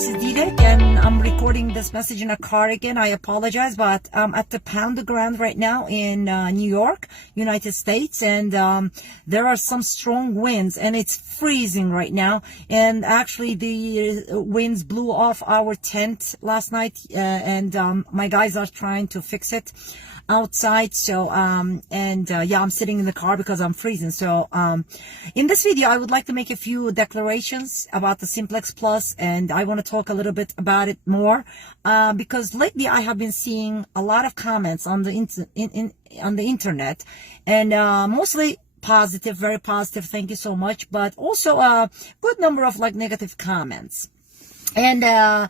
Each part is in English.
this is Dilek, and I'm recording this message in a car again. I apologize, but I'm at the Pound Ground right now in New York, United States, and there are some strong winds, and it's freezing right now. And actually, the winds blew off our tent last night, and my guys are trying to fix it outside. So yeah, I'm sitting in the car because I'm freezing. So in this video, I would like to make a few declarations about the Simplex Plus, and I want to talk a little bit about it more because lately I have been seeing a lot of comments on the internet, and mostly positive, very positive, thank you so much, but also a good number of like negative comments. And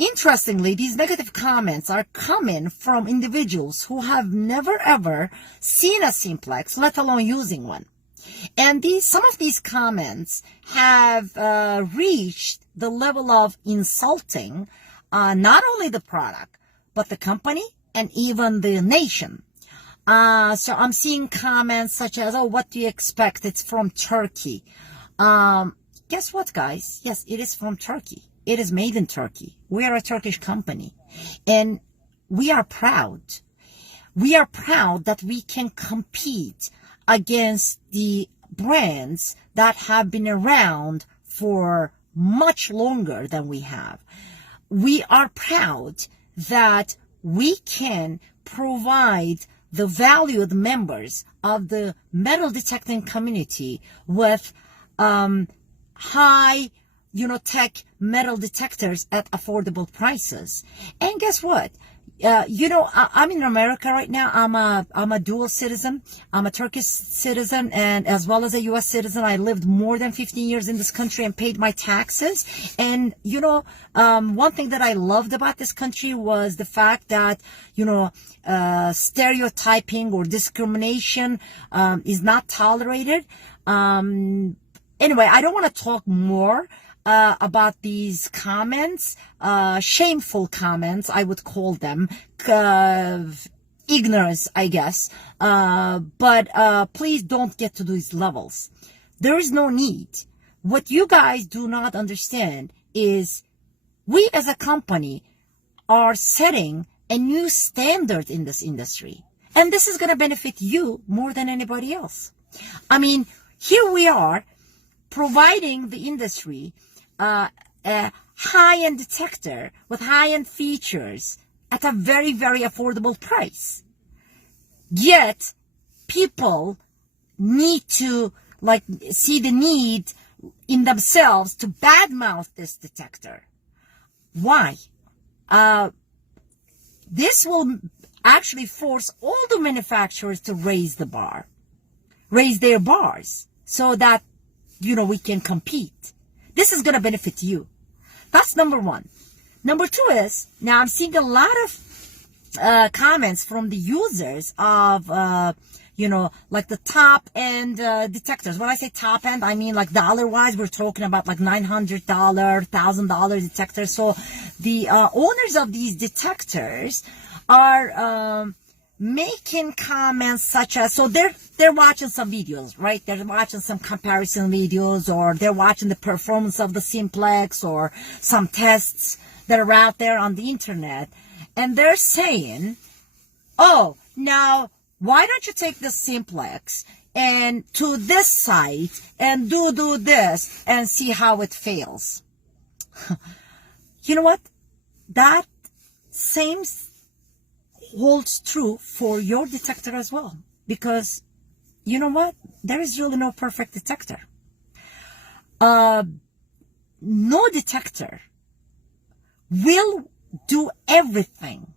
interestingly, these negative comments are coming from individuals who have never ever seen a Simplex, let alone using one. And some of these comments have reached the level of insulting not only the product, but the company and even the nation. So I'm seeing comments such as, oh, what do you expect? It's from Turkey. Guess what, guys? Yes, it is from Turkey. It is made in Turkey. We are a Turkish company, and we are proud. We are proud that we can compete against the brands that have been around for much longer than we have. We are proud that we can provide the valued members of the metal detecting community with high tech metal detectors at affordable prices. And guess what? I'm in America right now. I'm a dual citizen. I'm a Turkish citizen and as well as a U.S. citizen. I lived more than 15 years in this country and paid my taxes. And, one thing that I loved about this country was the fact that, stereotyping or discrimination is not tolerated. Anyway, I don't want to talk more about these comments, shameful comments, I would call them, ignorance, I guess. But please don't get to these levels. There is no need. What you guys do not understand is we as a company are setting a new standard in this industry. And this is going to benefit you more than anybody else. I mean, here we are providing the industry a high-end detector with high-end features at a very, very affordable price. Yet, people need to see the need in themselves to badmouth this detector. Why? This will actually force all the manufacturers to raise their bars, so that, we can compete. This is going to benefit you. That's number one. Number two is, now I'm seeing a lot of comments from the users of, the top end detectors. When I say top end, I mean like dollar-wise, we're talking about like $900, $1,000 detectors. So the owners of these detectors are making comments such as, so they're watching some videos, right? They're watching some comparison videos, or they're watching the performance of the Simplex, or some tests that are out there on the internet, and they're saying, oh, now why don't you take the Simplex and to this site and do this and see how it fails? You know what? That same holds true for your detector as well, because you know what? There is really no perfect detector. No detector will do everything,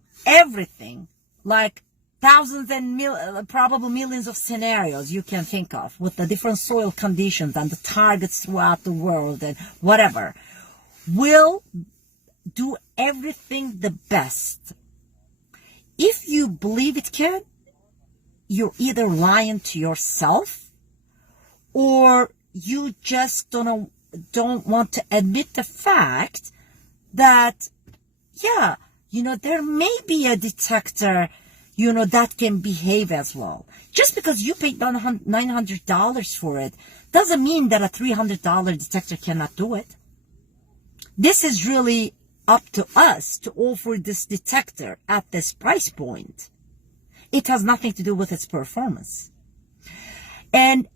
like thousands and probably millions of scenarios you can think of with the different soil conditions and the targets throughout the world and whatever, will do everything the best. If you believe it can, you're either lying to yourself, or you just don't want to admit the fact that, yeah, there may be a detector, that can behave as well. Just because you paid $900 for it doesn't mean that a $300 detector cannot do it. this is really up to us to offer this detector at this price point. It has nothing to do with its performance. And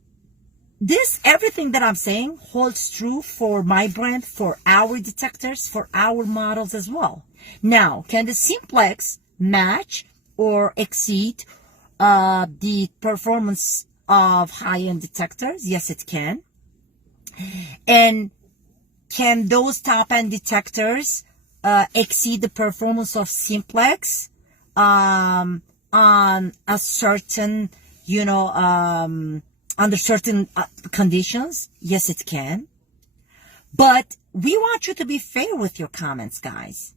this, everything that I'm saying holds true for my brand, for our detectors, for our models as well. Now, can the Simplex match or exceed the performance of high-end detectors? Yes, it can. And can those top-end detectors exceed the performance of Simplex on a certain, under certain conditions? Yes, it can. But we want you to be fair with your comments, guys.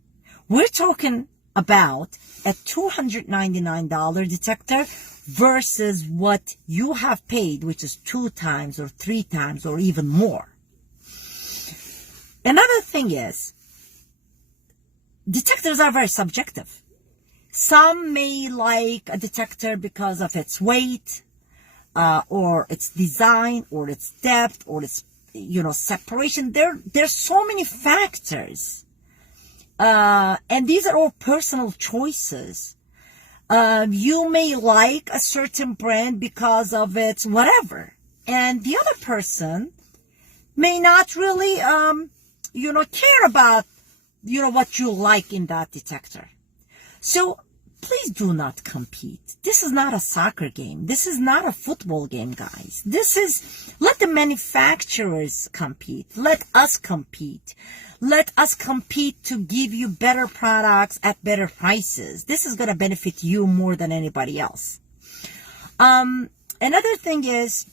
We're talking about a $299 detector versus what you have paid, which is 2 times or 3 times or even more. Another thing is, detectors are very subjective. Some may like a detector because of its weight, or its design, or its depth, or its, separation. There's so many factors. And these are all personal choices. You may like a certain brand because of its whatever. And the other person may not really, care about, what you like in that detector. So please do not compete. This is not a soccer game. This is not a football game, guys. Let the manufacturers compete. Let us compete. Let us compete to give you better products at better prices. This is going to benefit you more than anybody else. Another thing is,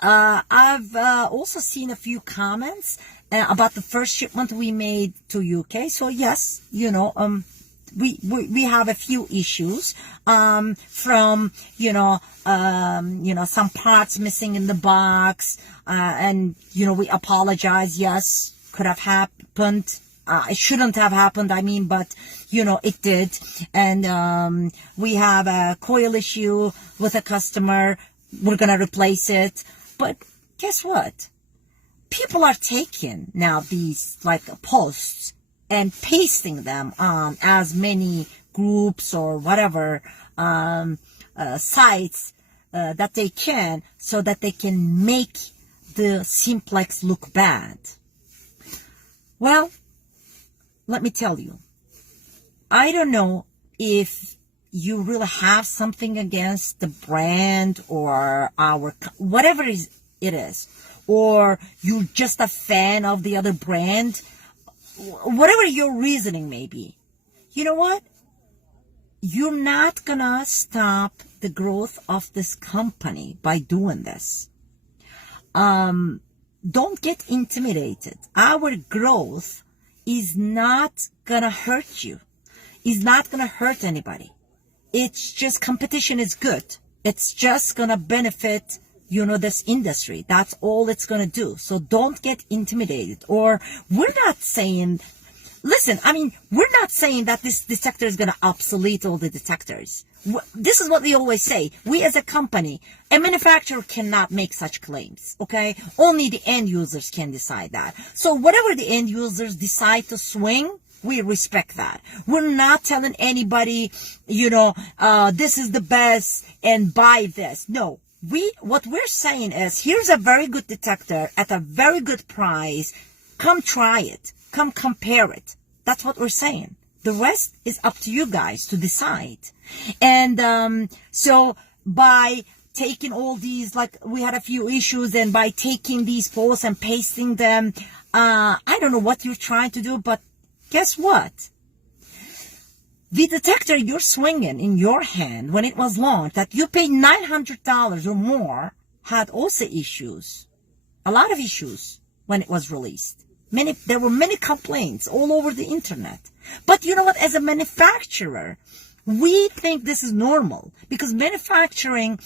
I've also seen a few comments about the first shipment we made to UK. So yes, we have a few issues from some parts missing in the box, and we apologize. Yes, could have happened. It shouldn't have happened, but it did. And we have a coil issue with a customer. We're gonna replace it. But guess what? People are taking now these posts and pasting them on as many groups or whatever sites that they can, so that they can make the Simplex look bad. Well, let me tell you, I don't know if you really have something against the brand or our whatever it is, or you're just a fan of the other brand. Whatever your reasoning may be, you know what? You're not gonna stop the growth of this company by doing this. Don't get intimidated. Our growth is not gonna hurt you. It's not gonna hurt anybody. It's just competition is good. It's just gonna benefit this industry. That's all it's going to do. So don't get intimidated. Or we're not saying, we're not saying that this detector is going to obsolete all the detectors. This is what we always say. We as a company, a manufacturer cannot make such claims, okay? Only the end users can decide that. So whatever the end users decide to swing, we respect that. We're not telling anybody, this is the best and buy this. No. What we're saying is, here's a very good detector at a very good price. Come try it. Come compare it. That's what we're saying. The rest is up to you guys to decide. And so by taking all these, we had a few issues, and by taking these posts and pasting them, I don't know what you're trying to do, but guess what? The detector you're swinging in your hand when it was launched, that you paid $900 or more, had also issues. A lot of issues when it was released. There were many complaints all over the internet. But you know what? As a manufacturer, we think this is normal, because manufacturing,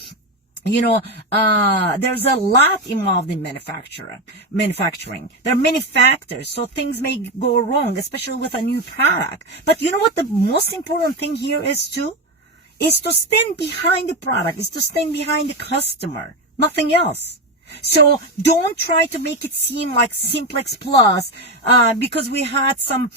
there's a lot involved in manufacturing. There are many factors, so things may go wrong, especially with a new product. But you know what the most important thing here is to stand behind the product, is to stand behind the customer, nothing else. So don't try to make it seem like Simplex Plus, because we had some,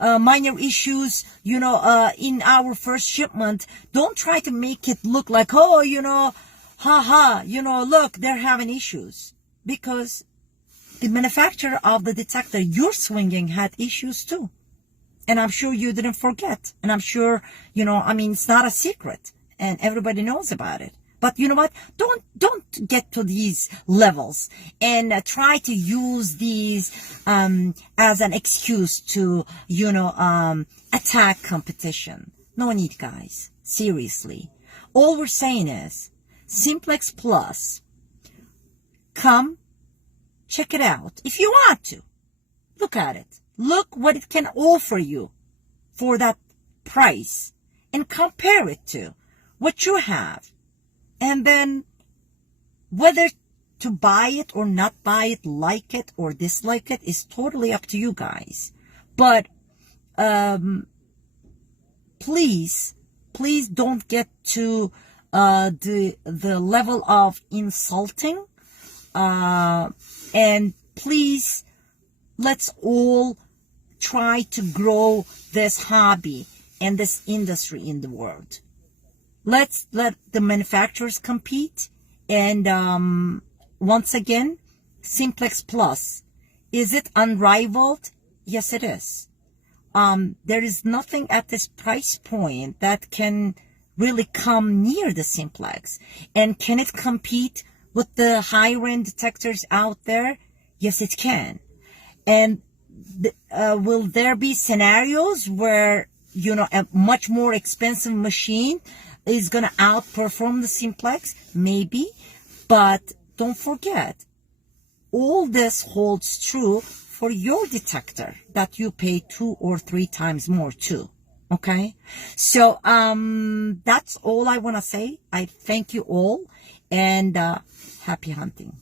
minor issues, in our first shipment. Don't try to make it look like, oh, haha, look, they're having issues. Because the manufacturer of the detector you're swinging had issues too. And I'm sure you didn't forget. And I'm sure, it's not a secret. And everybody knows about it. But you know what? Don't get to these levels and try to use these as an excuse to, attack competition. No need, guys. Seriously. All we're saying is, Simplex Plus, come, check it out. If you want to, look at it. Look what it can offer you for that price and compare it to what you have. And then whether to buy it or not buy it, like it or dislike it, is totally up to you guys. But please don't get to the level of insulting. And please, let's all try to grow this hobby and this industry in the world. Let's let the manufacturers compete. And once again, Simplex Plus, is it unrivaled? Yes, it is. There is nothing at this price point that can really come near the Simplex. And can it compete with the higher-end detectors out there? Yes, it can. And will there be scenarios where, a much more expensive machine is going to outperform the Simplex? Maybe. But don't forget, all this holds true for your detector that you pay 2 or 3 times more too. Okay? So, that's all I want to say. I thank you all, and happy hunting.